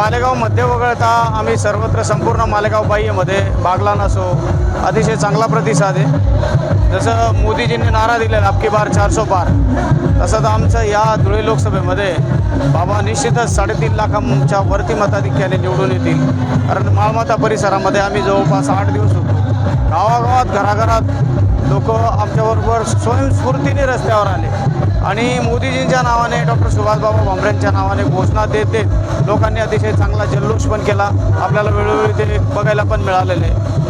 मालेगाव मध्य वगळता आम्ही सर्वत्र संपूर्ण मालेगाव बाह्यमध्ये बागलान असो अतिशय चांगला प्रतिसाद आहे. जसं मोदीजींनी नारा दिलेला आपकी बार सो पार. तसं तर आमचं या धुळे लोकसभेमध्ये बाबा निश्चितच साडेतीन लाखांच्या वरती मताधिक्याने निवडून येतील. कारण माळमाता परिसरामध्ये आम्ही जवळपास आठ दिवस होतो. गावागावात घराघरात लोक आमच्याबरोबर स्वयंस्फूर्तीने रस्त्यावर आले. आणि मोदीजींच्या नावाने डॉक्टर सुभाषबाबा भामरेंच्या नावाने घोषणा देत देत लोकांनी अतिशय चांगला जल्लोष पण केला. आपल्याला वेळोवेळी ते बघायला पण मिळालेले.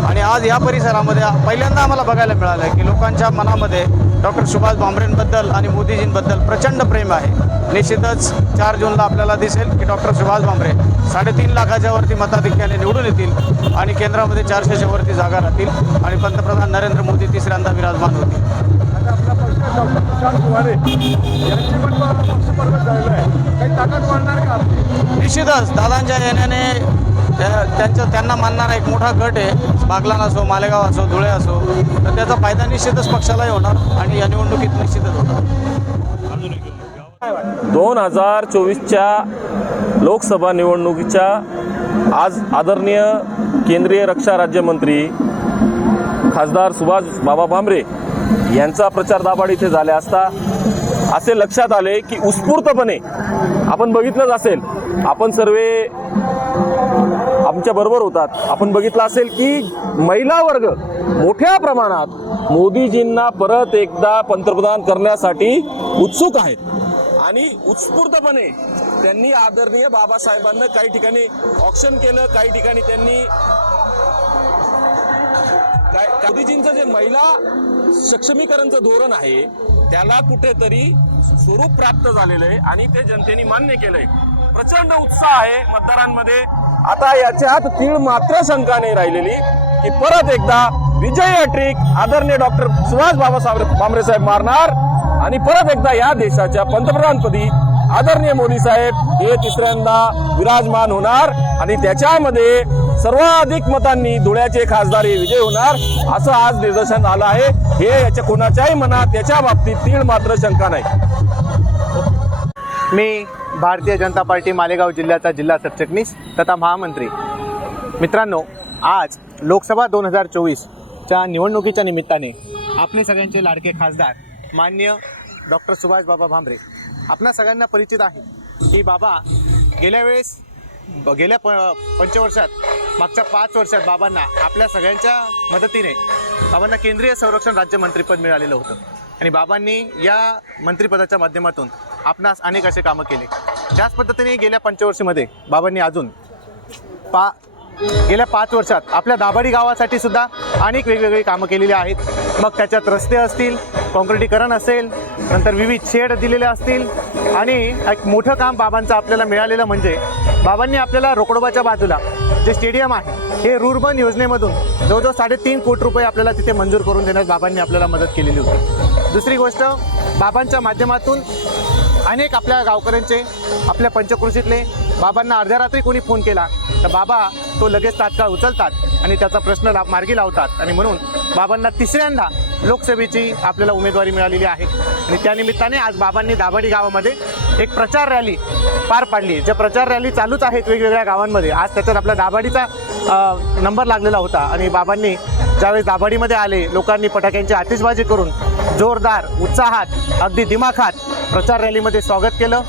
आणि आज या परिसरामध्ये पहिल्यांदा आम्हाला बघायला मिळालं आहे की लोकांच्या मनामध्ये डॉक्टर सुभाष भामरेंबद्दल आणि मोदीजींबद्दल प्रचंड प्रेम आहे. निश्चितच चार जूनला आपल्याला दिसेल की डॉक्टर सुभाष भामरे साडेतीन लाखाच्या वरती मताधिक्याने निवडून येतील आणि केंद्रामध्ये चारशेच्या वरती जागा राहतील आणि पंतप्रधान नरेंद्र मोदी तिसऱ्यांदा विराजमान होतील. डॉक्टर तुषार यांची पण आहे काही ताकद वाढणार का आपली निश्चितच दादांच्या येण्याने त्या- त्यांचं त्यांना मानणारा एक मोठा गट आहे. बागलान असो मालेगाव असो धुळे असो तर त्याचा फायदा निश्चितच पक्षालाही होणार आणि या निवडणुकीत निश्चितच होणार. दोन हजार चोवीसच्या लोकसभा निवडणुकीच्या आज आदरणीय केंद्रीय रक्षा राज्यमंत्री खासदार सुभाष बाबा भामरे यांचा प्रचार दाबाड इथे झाला असता असे लक्षात आले की उत्स्फूर्तपणे आपण बघितलंच असेल आपण सर्वे आमच्या बरोबर होतात. आपण बघितलं असेल की महिला वर्ग मोठ्या प्रमाणात मोदीजींना परत एकदा पंतप्रधान करण्यासाठी उत्सुक आहेत. आणि उत्स्फूर्तपणे त्यांनी आदरणीय बाबासाहेबांना काही ठिकाणी ऑप्शन केलं काही ठिकाणी त्यांनी काय मोदीजींचं जे महिला सक्षमीकरणचं धोरण आहे त्याला कुठेतरी स्वरूप प्राप्त झालेलं आहे आणि ते जनतेने मान्य केलंय. प्रचंड उत्साह आहे मतदारांमध्ये. आता याच्यात तीळ मात्र शंका नाही राहिलेली की परत एकदा विजय ट्रिक आदरणीय डॉक्टर सुभाष बाबासाहेब भामरे साहेब मारणार आणि परत एकदा या देशाच्या पंतप्रधानपदी आदरणीय मोदी साहेब हे तिसऱ्यांदा विराजमान होणार आणि त्याच्यामध्ये सर्वाधिक मतांनी धुळ्याचे खासदार हे विजय होणार असं आज निदर्शन आलं आहे. हे याच्या कोणाच्याही मनात त्याच्या बाबतीत तीळ मात्र शंका नाही. मी भारतीय जनता पार्टी मालेगाव जिल्ह्याचा जिल्हा सरचिटणीस तथा महामंत्री. मित्रांनो आज लोकसभा दोन हजार चोवीसच्या निवडणुकीच्या निमित्ताने आपले सगळ्यांचे लाडके खासदार मान्य डॉक्टर सुभाषबाबा भांबरे आपणा सगळ्यांना परिचित आहे की बाबा गेल्या वेळेस गेल्या प पंचवर्षात मागच्या पाच वर्षात बाबांना आपल्या सगळ्यांच्या मदतीने बाबांना केंद्रीय संरक्षण राज्यमंत्रीपद मिळालेलं होतं. आणि बाबांनी या मंत्रिपदाच्या माध्यमातून आपणास अनेक असे कामं केले. त्याच पद्धतीने गेल्या पंचवर्षीमध्ये बाबांनी अजून पा गेल्या पाच वर्षात आपल्या दाभाडी गावासाठी सुद्धा अनेक वेगवेगळी कामं केलेली आहेत. मग त्याच्यात रस्ते असतील काँक्रिटीकरण असेल नंतर विविध शेड दिलेले असतील आणि एक मोठं काम बाबांचं आपल्याला मिळालेलं म्हणजे बाबांनी आपल्याला रोकडोबाच्या बाजूला जे स्टेडियम आहे हे रुर्बन योजनेमधून जवळजवळ साडेतीन कोटी रुपये आपल्याला तिथे मंजूर करून देण्यास बाबांनी आपल्याला मदत केलेली होती. दुसरी गोष्ट बाबांच्या माध्यमातून अनेक आपल्या गावकऱ्यांचे आपल्या पंचकृषीतले बाबांना अर्ध्या रात्री कोणी फोन केला तर बाबा तो लगेच तात्काळ उचलतात आणि त्याचा प्रश्न ला मार्गी लावतात. आणि म्हणून बाबांना तिसऱ्यांदा लोकसभेची आपल्याला उमेदवारी मिळालेली आहे. आणि त्यानिमित्ताने आज बाबांनी दाभाडी गावामध्ये एक प्रचार रॅली पार पाडली. ज्या प्रचार रॅली चालूच आहेत वेगवेगळ्या गावांमध्ये. आज त्याच्यात आपल्या दाभाडीचा नंबर लागलेला होता. आणि बाबांनी ज्यावेळेस दाभाडीमध्ये आले लोकांनी फटाक्यांची आतिषबाजी करून जोरदार उत्साहात अगदी दिमाखात प्रचार रॅलीमध्ये स्वागत केलं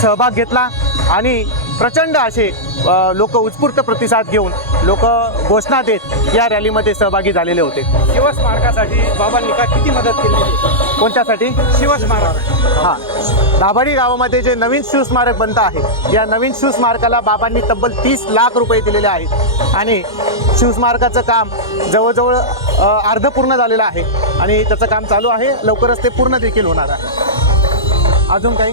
सहभाग घेतला आणि प्रचंड असे लोक उत्स्फूर्त प्रतिसाद घेऊन लोक घोषणा देत या रॅलीमध्ये सहभागी झालेले होते. शिवस्मारकासाठी बाबांनी का किती मदत केली? कोणत्यासाठी? शिवस्मारक. हां. दाभाडी गावामध्ये जे नवीन शिवस्मारक बनतं आहे या नवीन शिवस्मारकाला बाबांनी तब्बल तीस लाख रुपये दिलेले आहेत. आणि शिवस्मारकाचं काम जवळजवळ अर्ध पूर्ण झालेलं आहे. आणि त्याचं काम चालू आहे. लवकरच ते पूर्ण देखील होणार आहे. अजून काही?